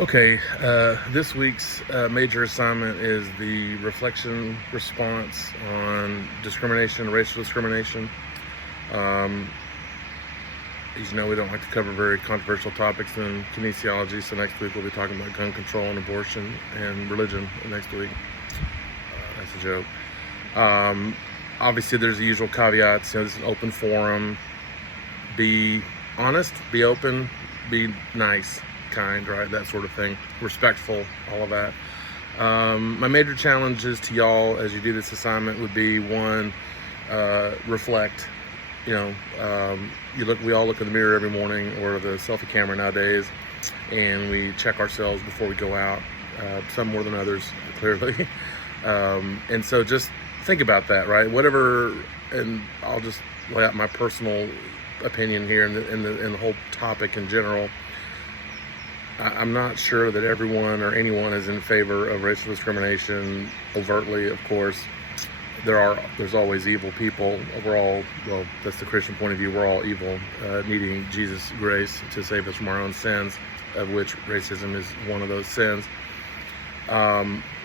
Okay, this week's major assignment is the reflection response on discrimination, racial discrimination. As you know, we don't like to cover very controversial topics in kinesiology, so next week we'll be talking about gun control and abortion and religion next week. That's a joke. Obviously, there's the usual caveats. This is an open forum. Be honest, be open, be nice, kind, right? That sort of thing. Respectful, all of that. My major challenges to y'all as you do this assignment would be one, reflect. We all look in the mirror every morning, or the selfie camera nowadays, and we check ourselves before we go out. Some more than others, clearly. And so just think about that, right? Whatever, and I'll just lay out my personal opinion here in the whole topic in general. I'm not sure that everyone or anyone is in favor of racial discrimination overtly, of course. There's always evil people. That's the Christian point of view. We're all evil, needing Jesus' grace to save us from our own sins, of which racism is one of those sins.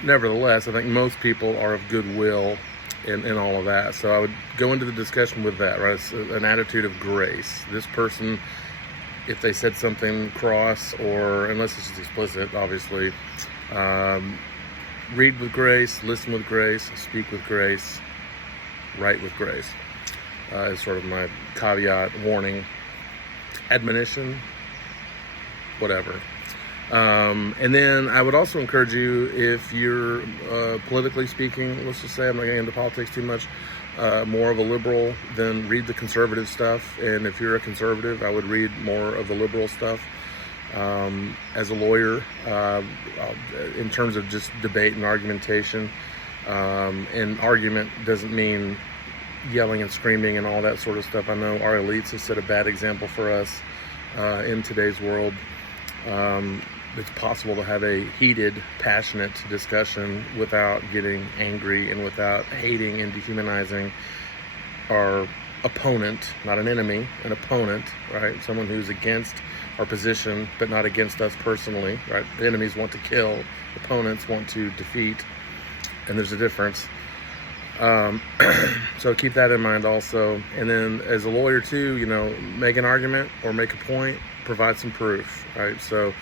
Nevertheless, I think most people are of goodwill in all of that. So I would go into the discussion with that, right? It's an attitude of grace. This person, if they said something cross, or unless it's just explicit, obviously, read with grace, listen with grace, speak with grace, write with grace, is sort of my caveat, warning, admonition, whatever. And then I would also encourage you, if you're politically speaking, let's just say, I'm not getting into politics too much, more of a liberal, then read the conservative stuff. And if you're a conservative, I would read more of the liberal stuff. As a lawyer, in terms of just debate and argumentation, and argument doesn't mean yelling and screaming and all that sort of stuff. I know our elites have set a bad example for us in today's world. It's possible to have a heated, passionate discussion without getting angry and without hating and dehumanizing our opponent, not an enemy, an opponent, right? Someone who's against our position, but not against us personally, right? The enemies want to kill, opponents want to defeat, and there's a difference. So keep that in mind also. And then as a lawyer too, make an argument or make a point, provide some proof, right? So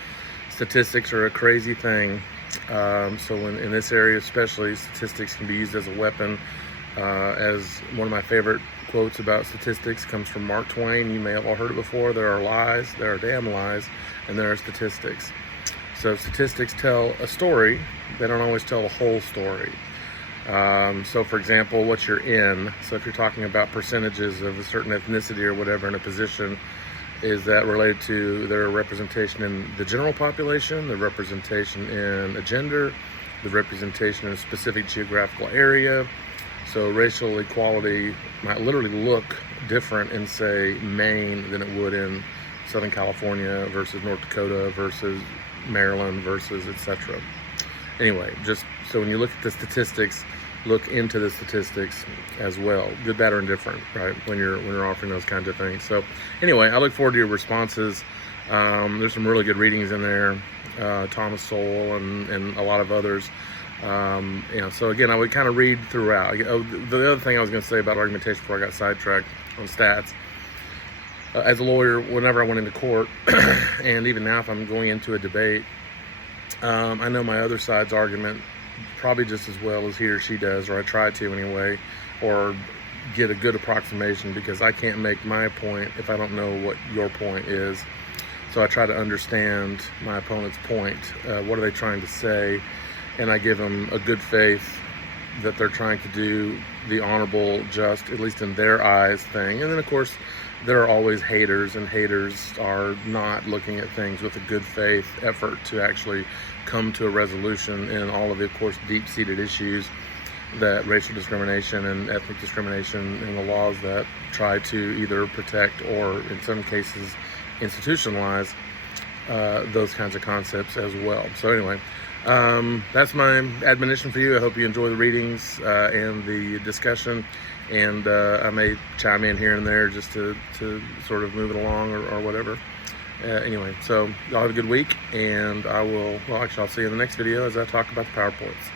statistics are a crazy thing. So in this area especially, statistics can be used as a weapon. As one of my favorite quotes about statistics comes from Mark Twain. You may have all heard it before. There are lies, there are damn lies, and there are statistics. So statistics tell a story. They don't always tell the whole story. So for example, what you're in. So if you're talking about percentages of a certain ethnicity or whatever in a position, is that related to their representation in the general population, the representation in a gender, the representation in a specific geographical area? So racial equality might literally look different in, say, Maine than it would in Southern California versus North Dakota versus Maryland versus etc. Anyway, just so when you look at the statistics, look into the statistics as well, good, bad, or indifferent, right? When you're offering those kinds of things. So anyway, I look forward to your responses. There's some really good readings in there, Thomas Sowell and a lot of others. So again, I would kind of read throughout. The other thing I was going to say about argumentation before I got sidetracked on stats, as a lawyer, whenever I went into court, and even now if I'm going into a debate, I know my other side's argument probably just as well as he or she does, or I try to anyway, or get a good approximation, because I can't make my point if I don't know what your point is. So I try to understand my opponent's point. What are they trying to say? And I give them a good faith that they're trying to do the honorable, just, at least in their eyes, thing. And then, of course, there are always haters, and haters are not looking at things with a good faith effort to actually come to a resolution in all of the, of course, deep-seated issues that racial discrimination and ethnic discrimination and the laws that try to either protect or, in some cases, institutionalize those kinds of concepts as well. So anyway, that's my admonition for you. I hope you enjoy the readings and the discussion, and I may chime in here and there just to sort of move it along or whatever. Anyway, so y'all have a good week, and I will, well, actually, I'll see you in the next video as I talk about the PowerPoints.